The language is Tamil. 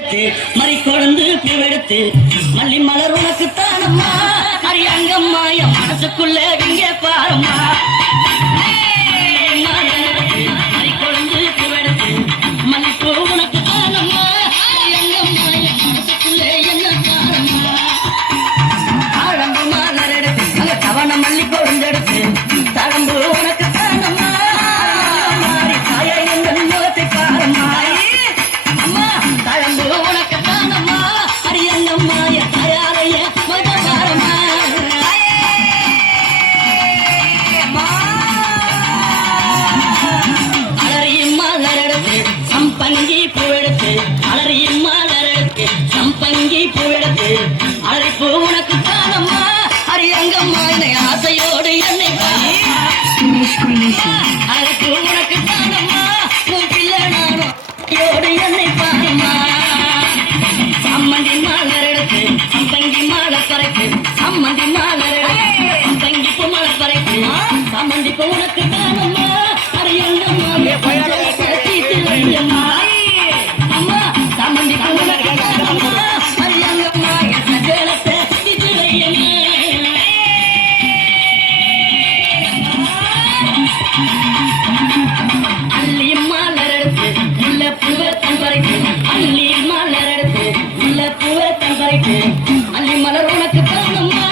மறி கொழுந்து பூவெடுத்து மல்லி மலர் உனக்கு தானம்மா அரியங்கம்மா என் மனசுக்குள்ள இங்கே பாரம்மா மறி கொழுந்து பூவெடுத்து மல்லிப்பூ உனக்கு தானம்மா அரியங்கம்மா என் மனசுக்குள்ள என்ன பாரம்மா தாழம்பு மலர் எடுத்து அங்க தவண மல்லி கொழுந்தெடுத்து தாழம்பு உனக்கு தானம்மா தாய எங்கள் முகத்தை பாரம்மா அம்மா தாழம்பு உனக்கு தானம்மா அரியங்கம்மா என் தாயாரைய மக பாரம்மா அலறியும் மலர் எடுத்து சம்பங்கி பூவெடுத்து அலறியும் மலர் எடுத்து சம்பங்கி பூவெடுத்து அழைப்பு உனக்கு தானம்மா அரியங்கம்மா என்னை ஆசையோடு என்னை அழைப்பு உனக்கு தானம்மா உன் பிள்ளை நானும் யோடு என்னை பாருமா சம்மந்தி மலர் எடுத்து சம்பங்கி மலர் பறைக்கு சம்மந்தி மலர் எடுத்து சம்பங்கி பூ மலர் பறைக்கு சம்மந்தி பூ உனக்கு தானம்மா